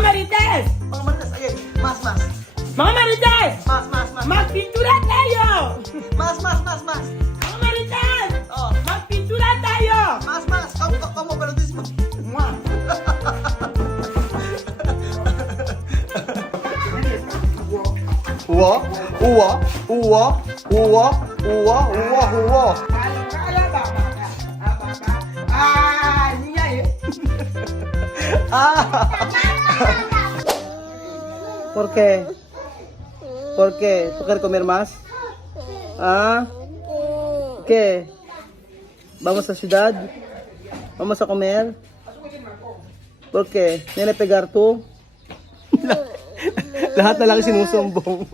Marites! Mga Marites, ayun. Mas. Mga Marites! Mas. Magpintura tayo! Mas. Mga Marites! Oh. Magpintura tayo! Mas. Kamu, pero this mo. Mwah! Uwa. ¿Por qué? ¿Por qué? ¿Tú quieres comer más? ¿Ah? ¿Qué? ¿Vamos a ciudad? ¿Vamos a comer? ¿Por qué? ¿Nene pegar tú? Lahat na lang sinusumbong.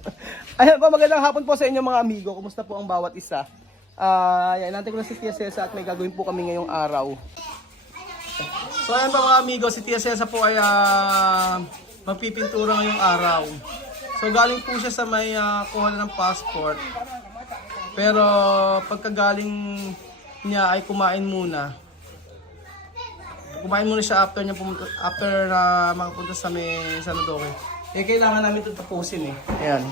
Ayan po, magandang hapon po sa inyo mga amigo. Kumusta po ang bawat isa? Ayan, natin ko na si Tia Cesa at may gagawin po kami ngayong araw. So ayan po mga amigo, si Tia Cesa po ay magpipintura ngayong araw. So galing po siya sa may kuha ng passport. Pero pagkagaling niya ay kumain muna. Kumain muna siya after makapunta sa may Sanodoke. Eh kailangan namin ito tapusin eh. Ayan.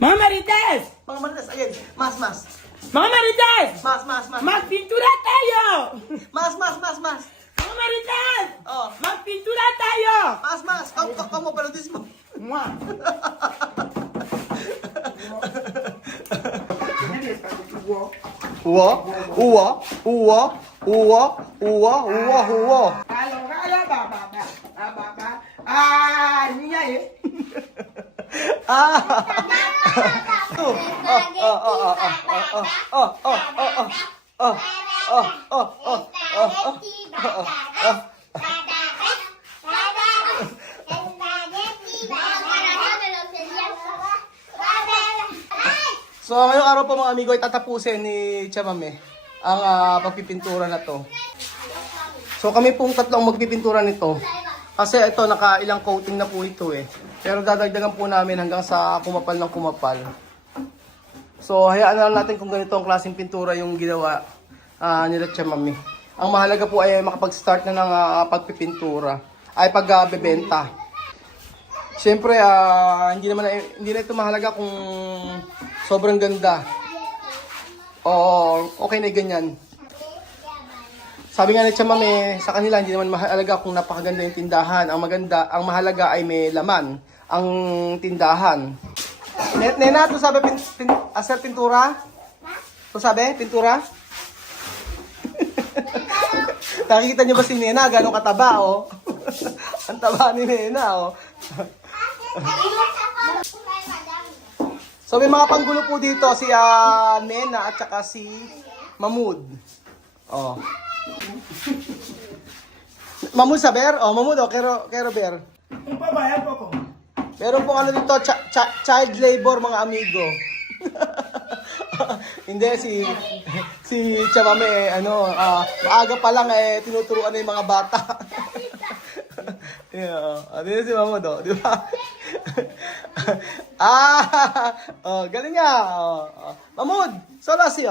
Mga Marites! Mga Marites, ayun. Mas. Mga Marites! Mas. Magpintura tayo! Mas. Mga Marites! Oh. Magpintura tayo! Mas. Kamu, pero this mo. Mwah! Uwa. So ngayong araw po mga amigo ay tatapusin ni Chamame ang pagpipintura na to. So kami pong tatlo ang magpipintura nito. Kasi ito nakailang coating na po ito eh. Pero dadagdagan po namin hanggang sa kumapal ng kumapal. So hayaan na lang natin kung ganito ang klaseng pintura yung ginawa nila Chamame. Ang mahalaga po ay makapag-start na ng pagpipintura ay pagbebenta. Siyempre, hindi na ito mahalaga kung sobrang ganda. O okay na ganyan. Sabi nga ni Chamame, sa kanila hindi naman mahalaga kung napakaganda yung tindahan. Ang mahalaga ay may laman ang tindahan. Nena, ito sabi pintura? Ito sabi, pintura? Nakikita niyo ba si Nena? Gano'ng kataba, oh. Ang taba ni Nena, oh. So may mga panggulo po dito si Nena at saka si Mahmoud. Oh. Mahmoud saber? Oh, Mahmoud oh, kero ber. Pabayad po ko. Meron pong ano dito, child labor mga amigo. Hindi si Chamame maaga pa lang tinuturuan na yung mga bata. Yeah, ano si Mahmoud oh, di ba? Galing nga. Mahmoud, solo si.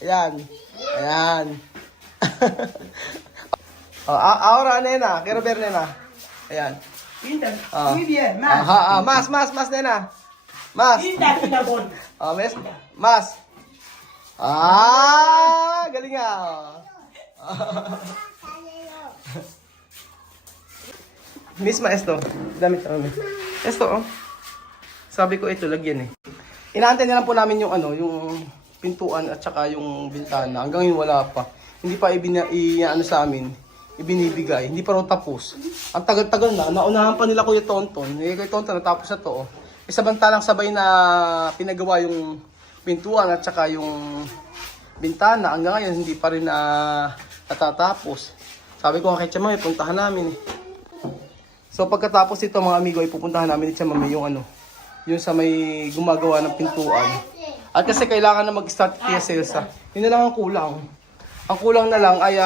Ayan. Ahora nena, quiero ver nena. Ayan. Pinta, muy bien, más. Mas nena. Mas. Pinta, pinabon. Mas. Galing nga. Misma esto. Damit kami. Esto oh. Sabi ko ito lagyan eh. Inaantay na lang po namin yung yung pintuan at saka yung bintana. Hanggang yun wala pa. Hindi pa sa amin. Ibinibigay. Hindi pa rin tapos. Ang tagal-tagal na. Naunahan pa nila Kuya Tonton. Kuya Tonton natapos na to oh. Samantalang sabay na pinagawa yung pintuan at saka yung bintana. Hanggang ngayon hindi pa rin natatapos. Sabi ko kay Chamame, puntahan namin eh. So pagkatapos ito mga amigo, ay pupuntahan namin ni Chamame yung yung sa may gumagawa ng pintuan. At kasi kailangan na mag-start Tia Cesa. Yun na lang ang kulang. Ang kulang na lang ay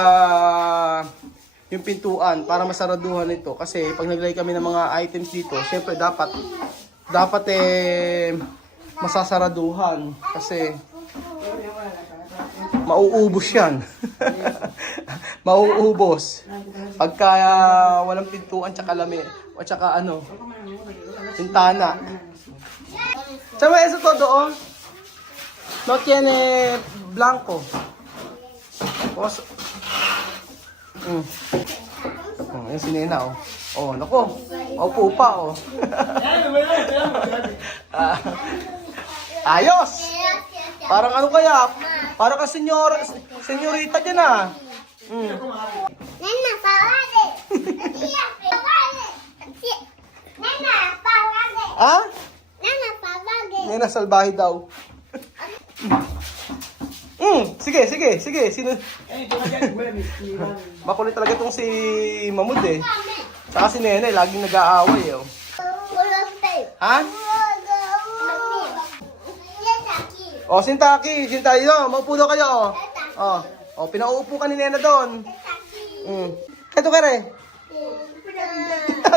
yung pintuan para masaraduhan ito. Kasi pag naglagay kami ng mga items dito, syempre dapat masasaraduhan. Kasi Mauubos yan. Mauubos. Pagka walang pintuan tsaka lami. O tsaka ano, pintana. Sama eso todo, oh. No tiene blanco. Oso. Oh, yan si Nena, oh. Oh, nako. Opo pa, oh. Ah, ayos! Parang ano kaya? Parang ka senyorita dyan, ah. Nena, pawade. Pawade. Nena, pawade. Ah? Nena, pawade. Nena, salbahe daw. Sige. Sino? Makulit talaga tong si Mamud, eh. Tsaka si Nena, laging nag-aaway, oh. Ha? Oh, Sintaki, Sintayo, maupo daw kayo, oh. Oh, pinauupo ka ni Nena doon. Ito ka rin.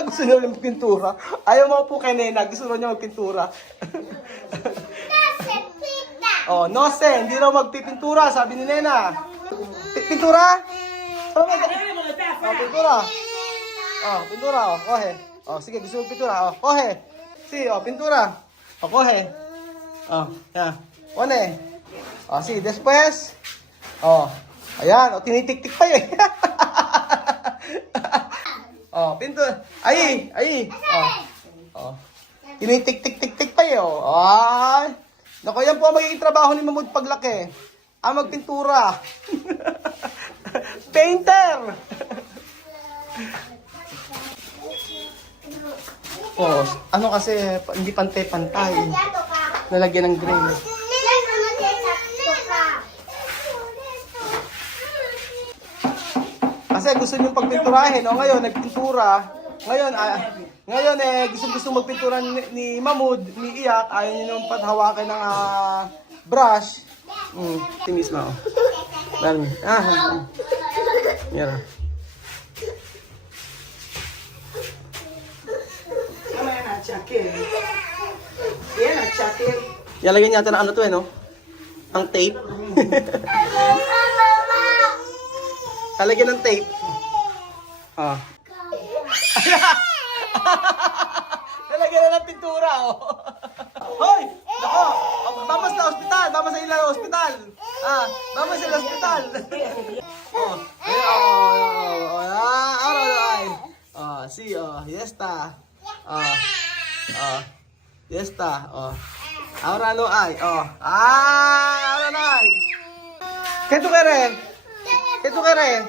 Gusto niya magpintura. Ayaw maupo kay Nena, gusto niya magpintura. Oh, no se, hindi raw magpipintura, sabi ni Nena. Pintura? Oh, pintura. Oh, pintura, oh, kohe. Oh, sige, gusto mo pintura, oh, kohe. Si, oh, pintura. Oh, kohe. Oh, yan. One. Oh, si, después. Oh, ayan, oh, tinitik-tik pa eh. Oh, pintura. Ay. Oh. Oh. Tinitik-tik-tik-tik pa eh, oh. Ay. Naku, yan po ang magiging trabaho ni Mamud paglaki. Ang magpintura. Painter! Oh, ano kasi, hindi pantay-pantay. Nalagyan ng green. Kasi gusto niyong pagpinturahin. O ngayon, nagpintura. Ngayon gusto magpintura ni Mamud, ni Iyak. Ayaw niyo nung pathawakin ng brush. Timis na, oh. Dami. Yan. Yalagyan niya ng ano to, eh, no? Ang tape. Talagyan ng tape. Ah. Talagyan na ng pintura, oh. Hoy! Nako! Vamos sa ospital! Vamos sa ilang ospital! Vamos sa ospital! Oh. Yesta. Yesta. Ahora no hay. Ahora no hay. ¿Qué tú quieres? ¿Qué tú quieres?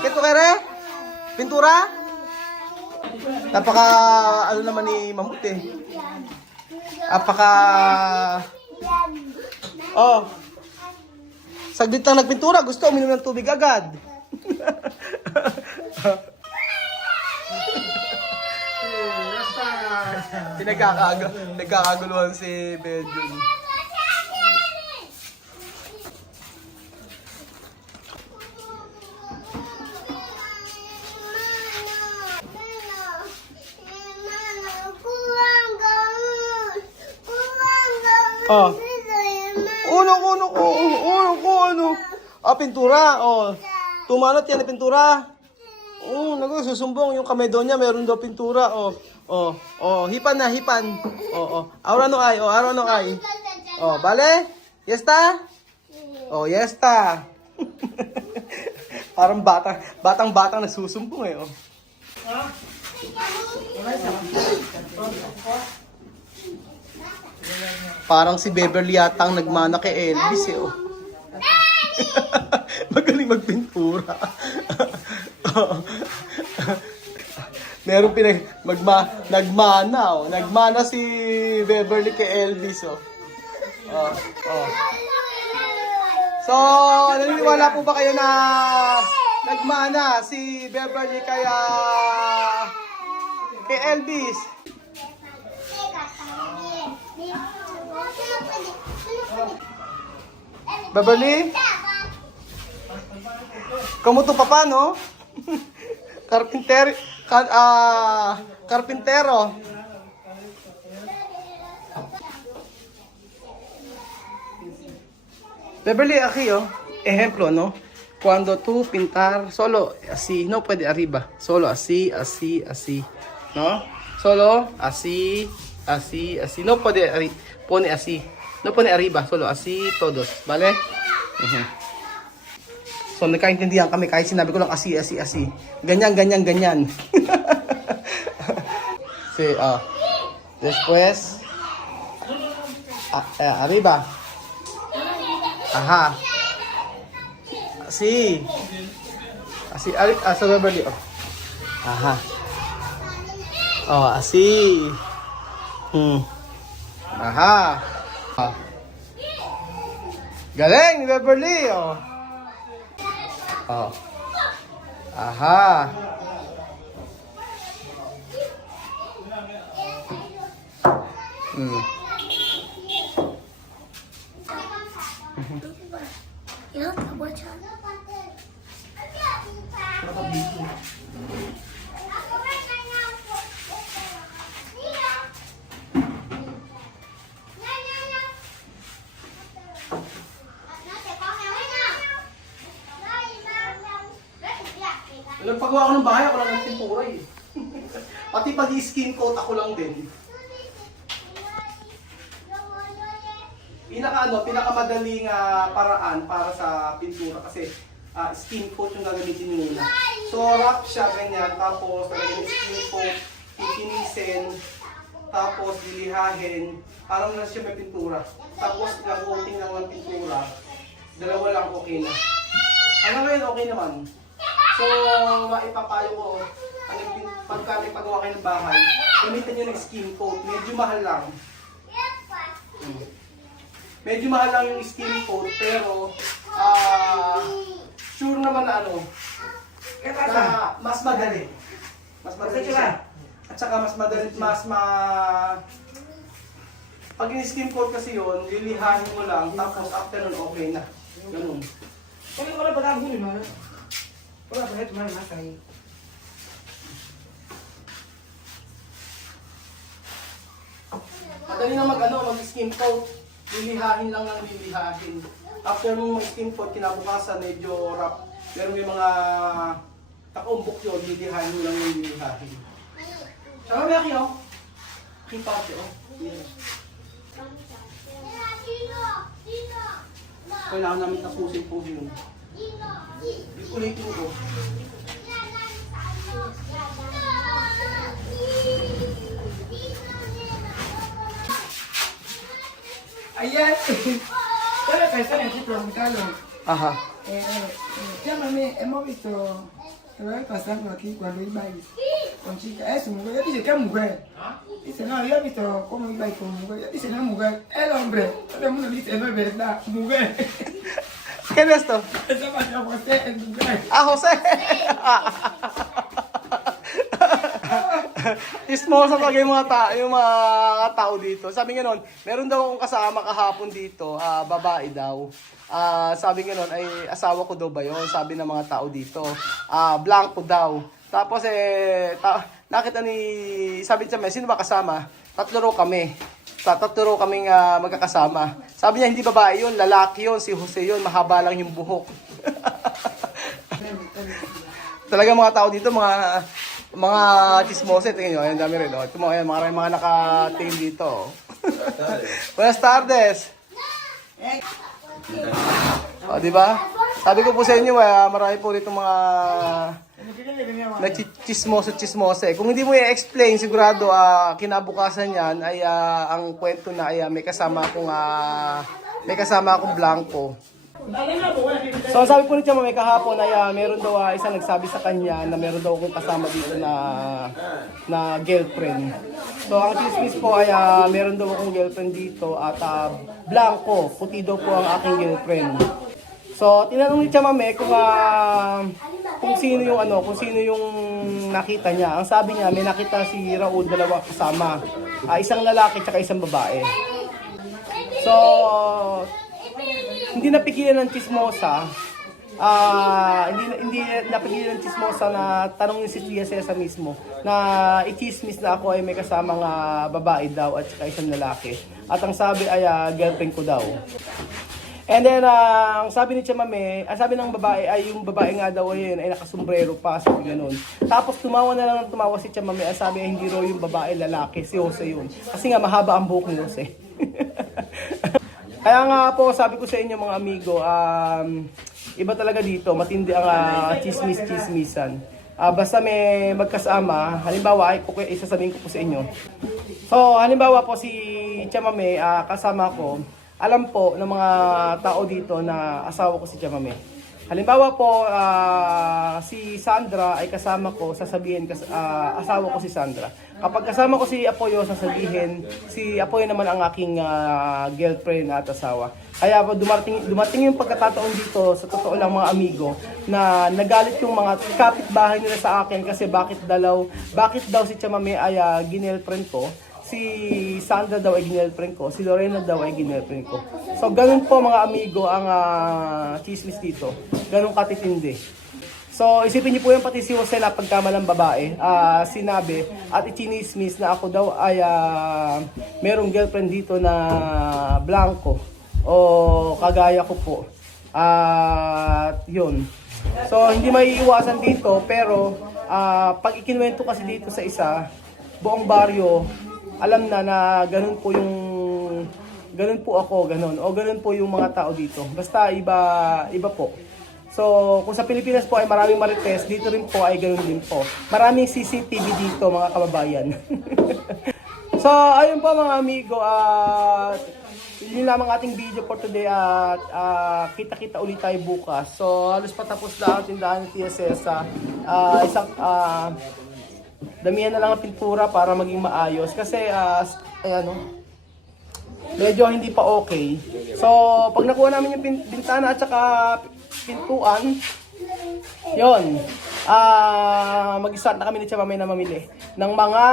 ¿Qué tú quieres? Pintura? Napaka, ano naman ni Mamut, eh. Napaka... Oh. Saglit lang nagpintura, gusto uminom ng tubig agad. Nagkakaguluhan si Bedun. Oh. Ano? Pintura. Oh. Tumanot yan na pintura. Nagsusumbong yung kamay doon niya, meron daw pintura. Hipan na, hipan. Ahora no hay, ahora no hay. Vale? Yesta? Yesta. Parang batang nagsusumbong, eh, oh. Parang si Beverly yata ang nagmana kay Elvis, eh, oh. Magaling magpintura. Meron nagmana, oh. Nagmana si Beverly kay Elvis, oh. So, naniniwala po ba kayo na nagmana si Beverly kay Elvis? Beverly? Kamu to papa, no? Carpintero. Beverly, aki, oh. ejemplo, no? Cuando tú pintar solo así, no puede arriba. Solo así, así, así. ¿No? Solo así, así, así. No puede pone así. No pone arriba, solo así todos. ¿Vale? So, nagkaintindihan kami kahit sinabi ko lang así, así, así. Ganyan, ganyan, ganyan. Sí, después, arriba. Ajá. Así. Así, sa Beverly. Oh. Ajá. Oh, así. Ajá. Ah. Galing ni Beverly. Oh. Oh. Ajá. Nagpagawa ako ng bahay, ako lang ng pintura eh. Pati pag skin coat ako lang din. Pinakamadaling paraan para sa pintura kasi skin coat yung gagamitin nyo muna. So wrap siya ganyan, tapos lagyan yung skin coat, ikinisin, tapos dilihahin, parang na siya may pintura. Tapos nag-coating lang ng pintura, dalawa lang okay na. Hanggang ngayon okay naman. So, maipapayo ko, pagka ipagawa kayo ng bahay, gamitin nyo ng skin coat. Medyo mahal lang. Medyo mahal lang yung skin coat, pero sure naman na na mas madali. Mas madali siya. At saka mas madali, pag in-skin coat kasi yun, lilihanin mo lang, tapos after nun okay na. Ganun. Wala ba tayo mo? Wala ba ito man nakay? Madali na mag-skin coat. Lilihahin lang ng lilihahin. After mo mag-skin coat, kinabukasan medyo rough. Pero may mga takaumbok yun, lilihahin mo lang ng lilihahin. Saka may aki oh. Aking pati oh. Kailangan namin tapusin po yun. Ulitin ko. Ayan! Pero kaysa na si Promicalo. Ajá. Llámame, hemos visto que va pasando aquí cuando iba ahí con chica. Es mujer, dice que es mujer. Dice, no, yo he visto cómo iba ahí con mujer. Dice, no es mujer, el hombre. Todo el mundo dice, no es verdad, mujer. ¿Quién es esto? Esa María José es mujer. Ah, Jose! Ismosa talaga yung mga tao dito. Sabi nga nun, meron daw akong kasama kahapon dito, babae daw. Sabi nga nun, ay asawa ko daw ba yun? Sabi ng mga tao dito. Blanco daw. Tapos nakita sabi niya, sino ba kasama? Tatlo kami. Tatlo kaming magkakasama. Sabi niya, hindi babae yun, lalaki yun, si Jose yun, mahaba lang yung buhok. Talaga mga tao dito, mga chismose, tingin nyo, ayun dami rin. Ito mga nakatingin dito. Buenas tardes. O, diba? Sabi ko po sa inyo, marami po dito mga chismose. Kung hindi mo i-explain, sigurado kinabukasan yan ay ang kwento na ay may kasama akong Blanco. So sabi po ni Chama may kahapon ay meron daw isang nagsabi sa kanya na meron daw akong kasama dito na girlfriend. So ang chismis po ay meron daw akong girlfriend dito at Blanco, puti daw po ang aking girlfriend. So tinanong ni Chama kung sino yung nakita niya. Ang sabi niya may nakita si Raul, dalawang kasama. Isang lalaki at isang babae. So hindi napigilan ng chismosa. Hindi napigilan ng chismosa na tanongin si Tia Cesa mismo na i-chismis na ako ay may kasamang babae daw at saka isang lalaki. At ang sabi ay girlfriend ko daw. And then, ang sabi ni Chamame, ang sabi ng babae ay yung babae nga daw ayun ay nakasombrero pa, sabi ganun. Tapos tumawa na lang ng tumawa si Chamame, ang sabi ay hindi raw yung babae lalaki, si Jose yun. Kasi nga mahaba ang buhok ni Jose. Kaya nga po, sabi ko sa inyo mga amigo, iba talaga dito, matindi ang chismis-chismisan. Basta may magkasama, halimbawa, ay sasabihin ko po sa inyo. So, halimbawa po si Chamame, kasama ko, alam po ng mga tao dito na asawa ko si Chamame. Halimbawa po, si Sandra ay kasama ko, sasabihin, asawa ko si Sandra. Kapag kasama ko si Apoyo, sasabihin, si Apoyo naman ang aking girlfriend at asawa. Kaya po dumating yung pagkakataon dito, sa totoo lang mga amigo, na nagalit yung mga kapitbahay nila sa akin kasi bakit daw si Chamame ay ginirlfriend ko. Si Sandra daw ay ginirlfriend ko, si Lorena daw ay ginirlfriend ko. So ganun po mga amigo ang chismis dito. Ganun katitindi. So isipin niyo po yung pati si Jose na pagkamalang babae, sinabi at ichinismis na ako daw ay merong girlfriend dito na blanco o kagaya ko po. Yun. So hindi maiiwasan dito pero pag ikinuwento kasi dito sa isa, buong baryo alam na ganun po ako, ganun. O ganun po yung mga tao dito. Basta iba po. So, kung sa Pilipinas po ay maraming marites, dito rin po ay ganun din po. Maraming CCTV dito mga kababayan. So, ayun po mga amigo. Yun lamang ating video for today at kita-kita ulit tayo bukas. So, halos patapos na ang tindahan ni TSS sa damihan na lang ang pintura para maging maayos kasi ayan medyo hindi pa okay. So pag nakuha namin yung bintana at saka pintuan, yon mag-start na kami ni Chamame na mamili ng mga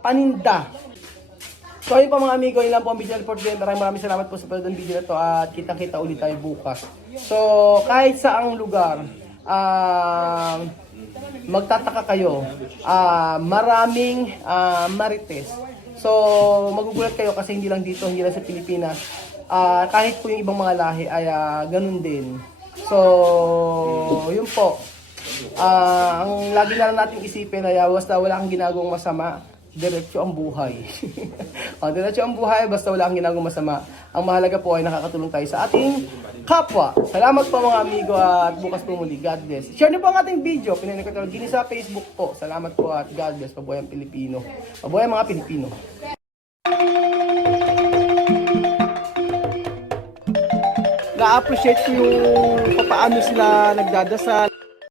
paninda. So ayun po mga amigo, yun lang po ang video report din. Maraming salamat po sa panood ng video na to at kitang-kita ulit tayo bukas. So kahit saang lugar, magtataka kayo, maraming marites. So magugulat kayo kasi hindi lang dito, hindi lang sa Pilipinas, kahit po yung ibang mga lahi ay ganun din. So yun po, ang lagi na lang natin isipin ay basta wala kang ginagawang masama, diretso ang buhay. Diretso ang buhay, basta wala kang ginagawang masama. Ang mahalaga po ay nakakatulong tayo sa ating kapwa. Salamat po mga amigo at bukas po muli. God bless. Share niyo po ang ating video. Pinanin ko ito din sa Facebook po. Salamat po at God bless. Mabuhay ang Pilipino. Mabuhay ang mga Pilipino. Na-appreciate ko yung paano sila nagdadasal.